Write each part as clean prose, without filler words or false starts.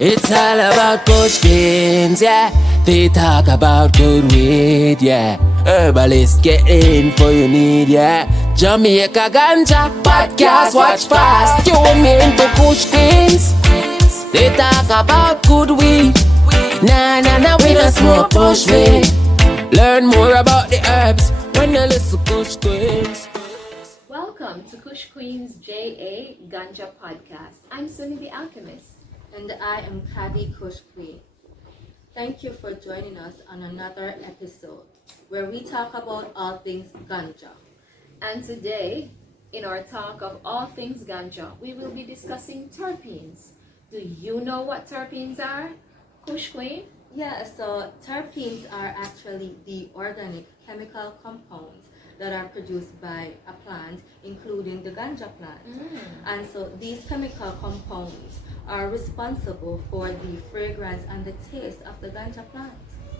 It's all about Kush Queens, yeah. They talk about good weed, yeah. Herbalist get in for your need, yeah. Jamaica Ganja podcast, watch fast. Tune in to Kush Queens. They talk about good weed. Nah, we don't smoke push weed. Learn more about the herbs when you listen to Kush Queens. Welcome to Kush Queen's JA Ganja podcast. I'm Sunny the Alchemist. And I am Kadi Kush Queen. Thank you for joining us on another episode where we talk about all things ganja. And today, in our talk of all things ganja, we will be discussing terpenes. Do you know what terpenes are, Kush Queen? Yeah, so terpenes are actually the organic chemical compounds that are produced by a plant, including the ganja plant. And so these chemical compounds are responsible for the fragrance and the taste of the ganja plant.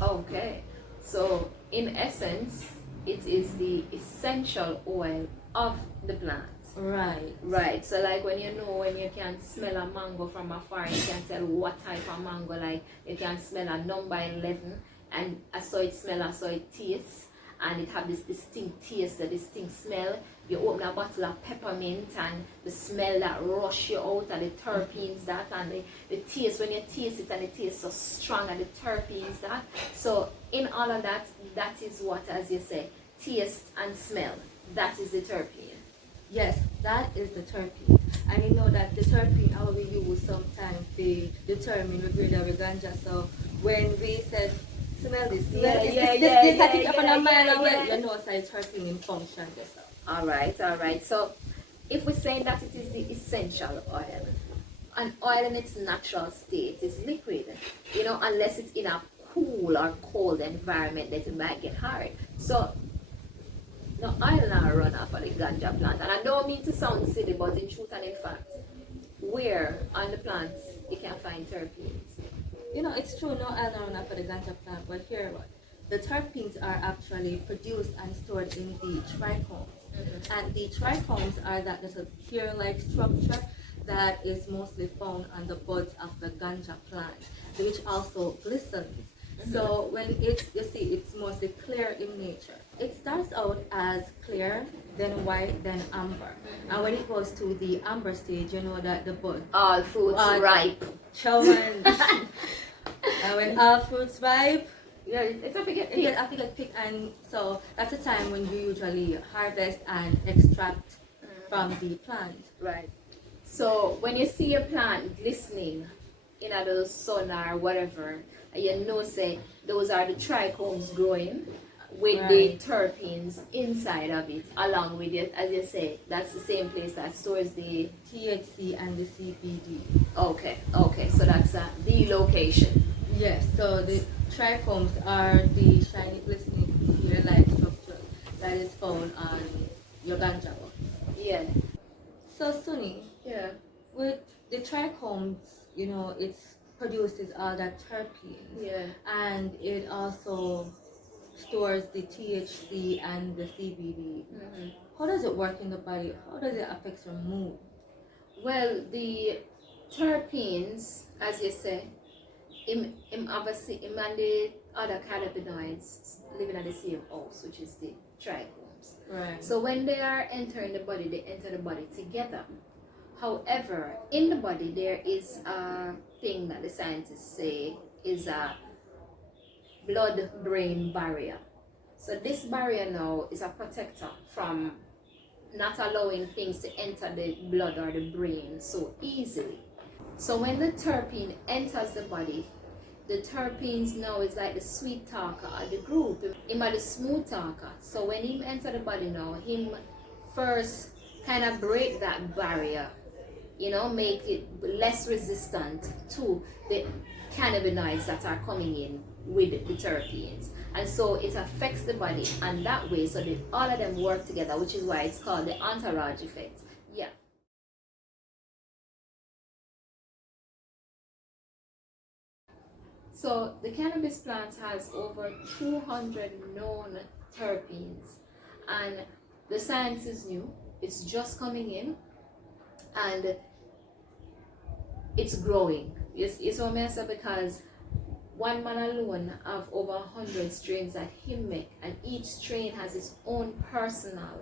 Okay, so in essence, it is the essential oil of the plant. Right, so like when you can smell a mango from afar, you can tell what type of mango, like you can smell a number 11 and I saw it smell, I saw it taste, and it have this distinct taste, a distinct smell. You open a bottle of peppermint and the smell that rush you out and the terpenes that, and the taste, when you taste it and it tastes so strong and the terpenes that. So in all of that, that is what, as you say, taste and smell, that is the terpene. Yes, that is the terpene. And you know that the terpene how we use sometimes to determine the grade of the ganja. So when we said smell this, this I think up on a mile, you know, it's terpene in function. All right. So if we say that it is the essential oil, an oil in its natural state is liquid, unless it's in a cool or cold environment that it might get hard. So no oil now run off of the ganja plant. And I don't mean to sound silly, but in truth and in fact, where on the plants you can find terpenes? It's true, no oil run off of the ganja plant, but here what? The terpenes are actually produced and stored in the trichomes. And the trichomes are that little pear-like structure that is mostly found on the buds of the ganja plant, which also glistens. So when it's mostly clear in nature. It starts out as clear, then white, then amber. And when it goes to the amber stage, you know that the bud. All fruits ripe. And when all fruits ripe, it's a get picked, and so that's the time when you usually harvest and extract from the plant. Right. So when you see a plant glistening in the sun or whatever, say those are the trichomes growing with the terpenes inside of it, along with it, as you say, that's the same place that stores the THC and the CBD. Okay, so that's the location. Yes, so the trichomes are the shiny, glistening, pear-like structure that is found on your ganja box. Yeah. So, Sunny, with the trichomes, it produces all that terpene. Yeah. And it also stores the THC and the CBD. How does it work in the body? How does it affect your mood? Well, the terpenes, as you say, and the other cannabinoids living at the same house, which is the trichomes. Right. So when they are entering the body, they enter the body together. However, in the body there is a thing that the scientists say is a blood-brain barrier. So this barrier now is a protector from not allowing things to enter the blood or the brain so easily. So when the terpene enters the body, the terpenes now is like the sweet talker of the group. Him are the smooth talker. So when him enter the body now, him first kind of break that barrier, make it less resistant to the cannabinoids that are coming in with the terpenes. And so it affects the body, and that way, so that all of them work together, which is why it's called the entourage effect. Yeah. So the cannabis plant has over 200 known terpenes, and the science is new. It's just coming in, and it's growing. It's what I say, because one man alone have over 100 strains that he make, and each strain has its own personal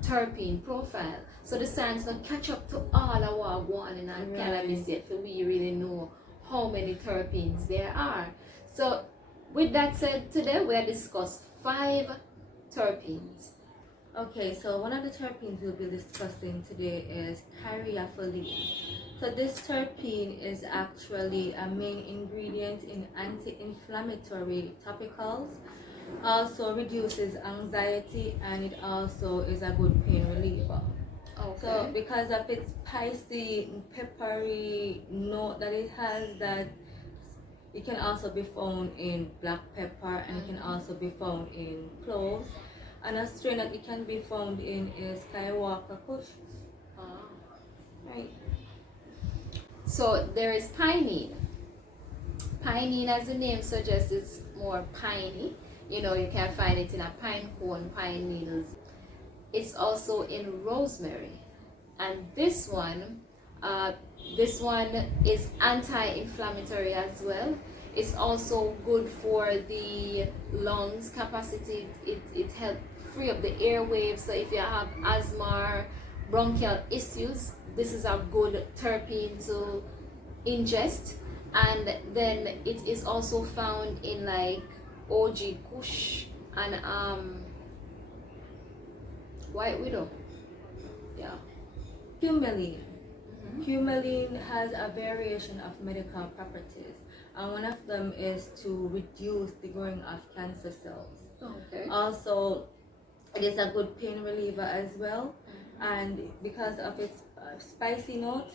terpene profile. So the science don't catch up to all our one in our cannabis yet, for we really know how many terpenes there are. So with that said, today we are discuss 5 terpenes. Okay, so one of the terpenes we'll be discussing today is Caryophyllene. So this terpene is actually a main ingredient in anti-inflammatory topicals, also reduces anxiety, and it also is a good pain reliever. Okay. So because of its spicy, peppery note that it has, that it can also be found in black pepper, and it can also be found in cloves. And a strain that it can be found in is Kaiwaka Kush. Right. So there is pinene. Pinene, as the name suggests, is more piney. You know, you can find it in a pine cone, pine needles. It's also in rosemary. And this one is anti-inflammatory as well. It's also good for the lungs capacity. It helps free up the airwaves. So if you have asthma, bronchial issues, this is a good terpene to ingest. And then it is also found in like OG Kush and White Widow. Yeah. Humulene. Humulene has a variation of medical properties, and one of them is to reduce the growing of cancer cells. Okay. Also, it is a good pain reliever as well, and because of its spicy note,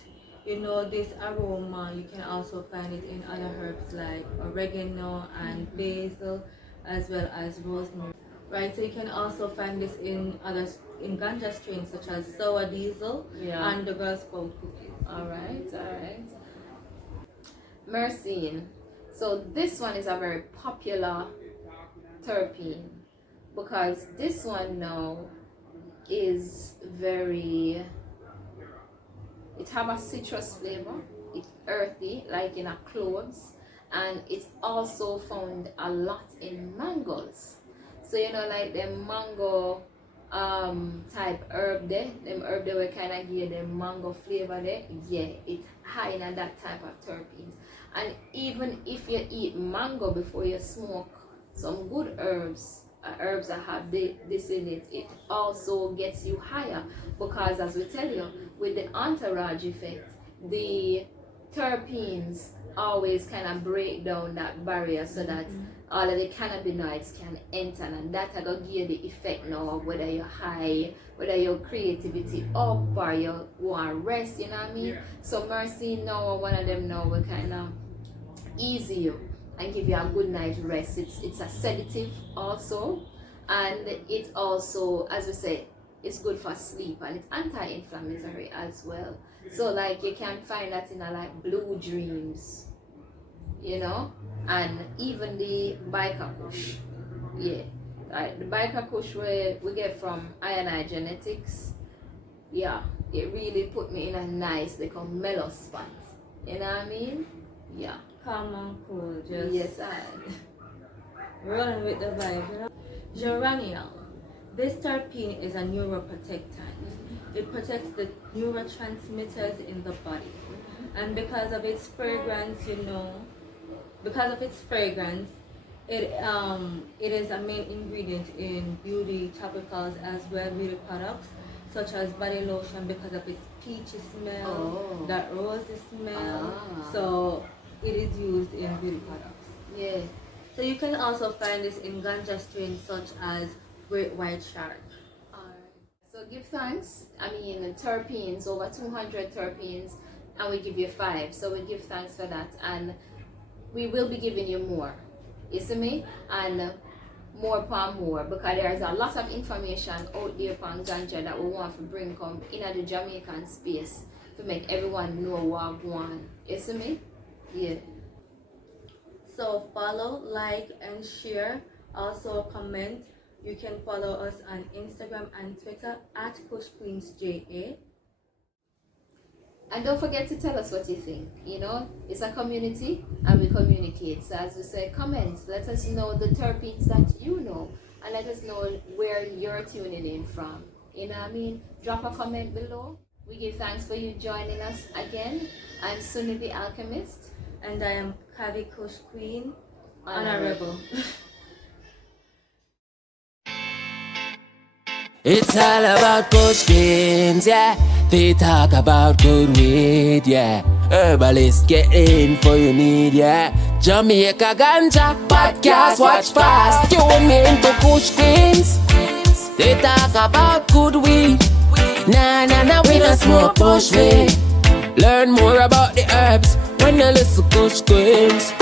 you know, this aroma, you can also find it in other herbs like oregano and basil, as well as rosemary. Right, so you can also find this in ganja strains such as sour diesel and the Girl Scout cookies. Alright. Myrcene. So this one is a very popular terpene, because this one now is very, it have a citrus flavor, it's earthy like in a cloves, and it's also found a lot in mangoes. So you know, like the mango type herb there, them herb they will kind of give them mango flavor there. Yeah, it's high in that type of terpenes. And even if you eat mango before you smoke some good herbs that have this in it, it also gets you higher, because as we tell you, with the entourage effect, the terpenes always kind of break down that barrier so that all of the cannabinoids can enter, and that are going to give the effect now of whether you're high, whether your creativity up, or you want to rest, you know what I mean? So Myrcene now, one of them now will kind of ease you and give you a good night's rest. It's a sedative also, and it also, as we say, it's good for sleep, and it's anti-inflammatory as well. So like you can find that in a like blue dreams, you know, and even the biker kush. Yeah, the biker kush we get from I Genetics. Yeah, it really put me in a nice little mellow spot, you know what I mean? Yeah, Calm and cool, just yes, I rolling with the vibe, you know. Geraniol. This terpene is a neuroprotectant. It protects the neurotransmitters in the body, and because of its fragrance, you know, it is a main ingredient in beauty topicals as well, beauty products such as body lotion, because of its peachy smell, that rosy smell. So it is used in beauty products. yeah. So you can also find this in ganja strains such as Great White Shark. Alright. So give thanks. I mean, terpenes, over 200 terpenes, and we give you 5. So we give thanks for that, and we will be giving you more. You see me? And more upon more, because there's a lot of information out there upon ganja that we want to bring come in the Jamaican space to make everyone know what we want. You see me? Yeah. So follow, like, and share. Also comment. You can follow us on Instagram and Twitter at KushQueensJA. And don't forget to tell us what you think. You know, it's a community and we communicate. So as we say, comments, let us know the terpenes that you know and let us know where you're tuning in from. You know what I mean? Drop a comment below. We give thanks for you joining us again. I'm Sunny the Alchemist. And I am Kavi Kush Queen, Honorable. It's all about Kush Queens, yeah. They talk about good weed, yeah. Herbalists get in for your need, yeah. Jamaica Ganja podcast, watch fast. Tune me into Kush Queens. They talk about good weed. Nah, we don't smoke bush weed. Learn more about the herbs when you listen to Kush Queens.